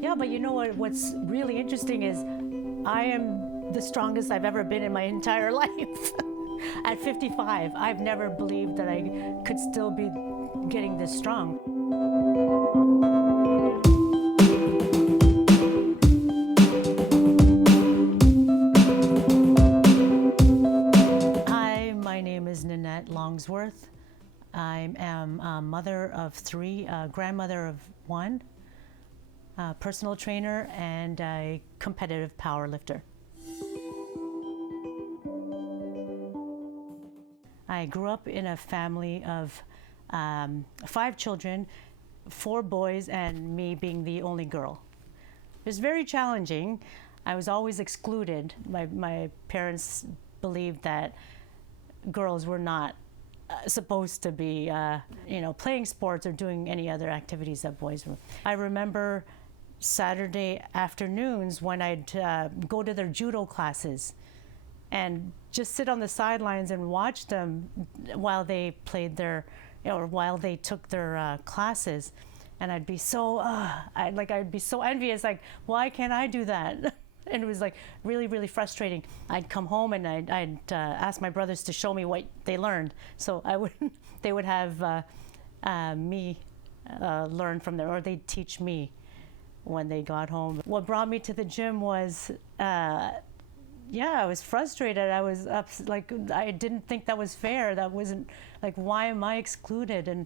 Yeah, but you know what? What's really interesting is I am the strongest I've ever been in my entire life. At 55, I've never believed that I could still be getting this strong. Hi, my name is Nanette Longsworth. I am a mother of three, a grandmother of one, a personal trainer, and a competitive power lifter. I grew up in a family of 5 children, 4 boys, and me being the only girl. It was very challenging. I was always excluded. My parents believed that girls were not supposed to be, playing sports or doing any other activities that boys were. I remember Saturday afternoons when I'd go to their judo classes and just sit on the sidelines and watch them while they played their, or while they took their classes. And I'd be so, I'd be so envious, like, why can't I do that? And it was like really, really frustrating. I'd come home and I'd ask my brothers to show me what they learned. So they would have me learn from them, or they'd teach me when they got home. What brought me to the gym was, I was frustrated. I was I didn't think that was fair. That wasn't, like, why am I excluded? And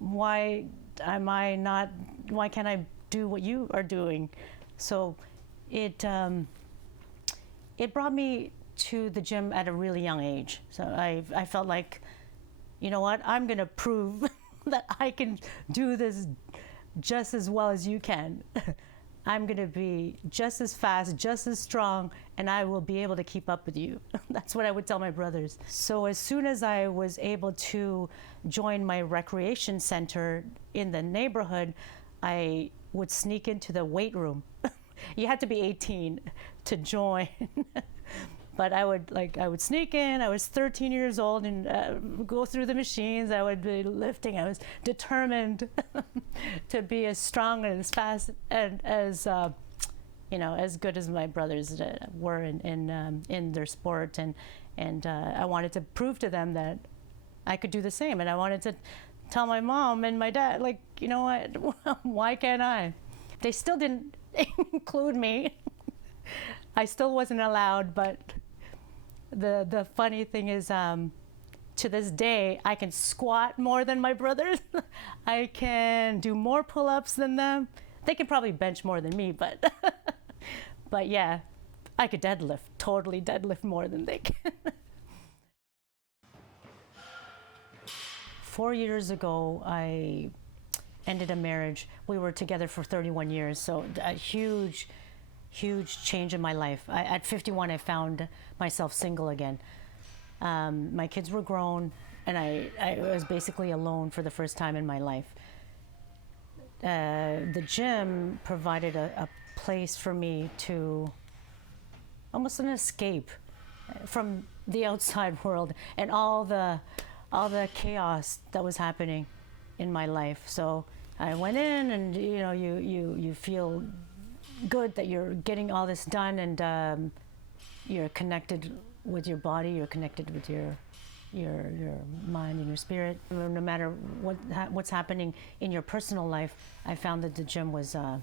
why can't I do what you are doing? So it brought me to the gym at a really young age. So I felt like, you know what, I'm gonna prove that I can do this just as well as you can. I'm gonna be just as fast, just as strong, and I will be able to keep up with you. That's what I would tell my brothers. So as soon as I was able to join my recreation center in the neighborhood, I would sneak into the weight room. You had to be 18 to join. But I would sneak in. I was 13 years old and go through the machines. I would be lifting. I was determined to be as strong and as fast and as as good as my brothers were in their sport. And I wanted to prove to them that I could do the same. And I wanted to tell my mom and my dad, like, you know what? Why can't I? They still didn't include me. I still wasn't allowed, but the funny thing is, to this day, I can squat more than my brothers. I can do more pull-ups than them. They can probably bench more than me, but but yeah, I could totally deadlift more than they can. 4 years ago, I ended a marriage. We were together for 31 years, so a huge change in my life. At 51, I found myself single again. My kids were grown, and I was basically alone for the first time in my life. The gym provided a place for me to, almost an escape from the outside world and all the chaos that was happening in my life. So I went in, and you feel good that you're getting all this done, and you're connected with your body, you're connected with your mind and your spirit. No matter what's happening in your personal life, I found that the gym was a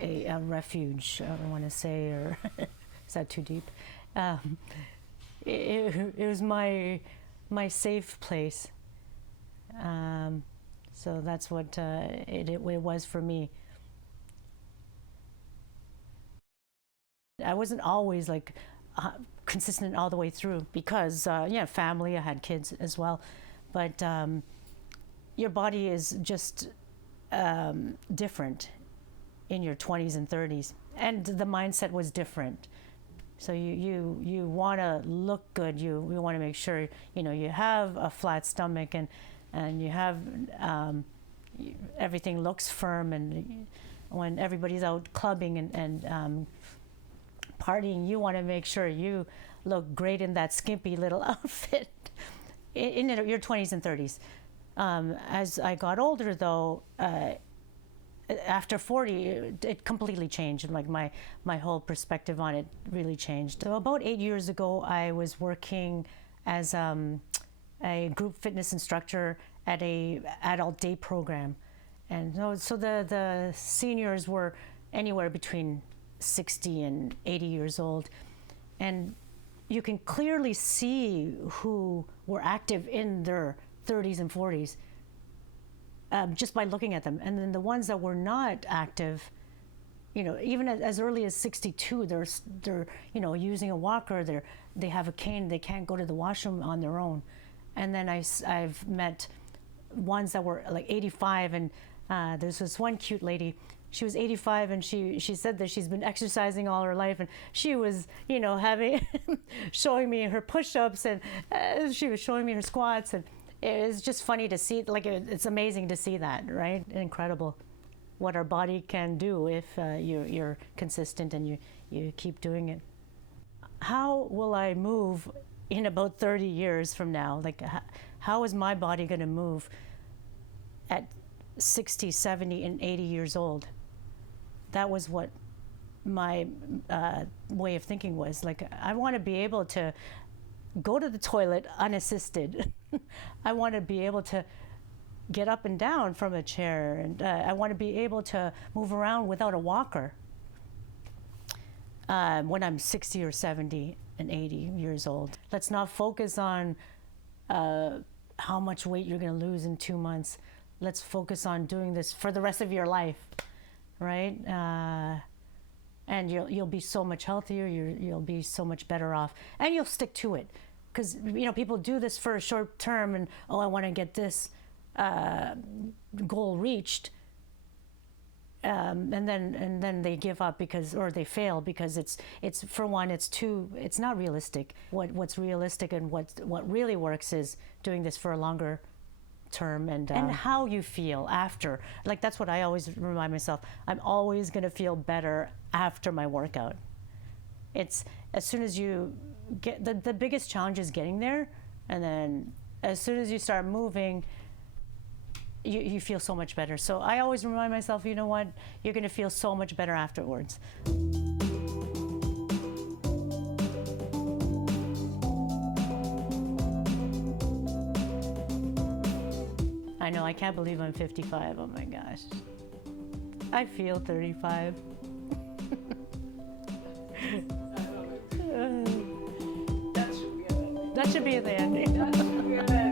refuge, I want to say, or is that too deep? It was my safe place. So that's what it was for me. I wasn't always consistent all the way through because, family, I had kids as well. But your body is just different in your 20s and 30s. And the mindset was different. So you want to look good. You want to make sure, you have a flat stomach and you have everything looks firm. And when everybody's out clubbing and partying, you want to make sure you look great in that skimpy little outfit in your 20s and 30s. As I got older, though, after 40, it completely changed. Like my whole perspective on it really changed. So about 8 years ago, I was working as a group fitness instructor at a adult day program. And so the seniors were anywhere between 60 and 80 years old. And you can clearly see who were active in their 30s and 40s. Just by looking at them. And then the ones that were not active, even as early as 62, they're using a walker, they have a cane, they can't go to the washroom on their own. And then I've met ones that were like 85, and there's this one cute lady. She was 85, and she said that she's been exercising all her life, and she was having showing me her push-ups, and she was showing me her squats, and it's just funny to see. Like it's amazing to see that, right? Incredible what our body can do if you're consistent and you keep doing it. How will I move in about 30 years from now? Like how is my body going to move at 60, 70, and 80 years old? That was what my way of thinking was. Like I want to be able to go to the toilet unassisted. I want to be able to get up and down from a chair, and I want to be able to move around without a walker when I'm 60 or 70 and 80 years old. Let's not focus on how much weight you're going to lose in 2 months. Let's focus on doing this for the rest of your life, right? And you'll be so much healthier. You'll be so much better off, and you'll stick to it. Because people do this for a short term, and I want to get this goal reached, and then they give up or they fail because it's for one, it's not realistic. What's realistic and what really works is doing this for a longer term, and how you feel after. Like that's what I always remind myself. I'm always going to feel better after my workout. It's as soon as you get the biggest challenge is getting there, and then as soon as you start moving, you feel so much better. So I always remind myself, you know what, you're going to feel so much better afterwards. I know, I can't believe I'm 55. Oh my gosh. I feel 35. That should be the ending.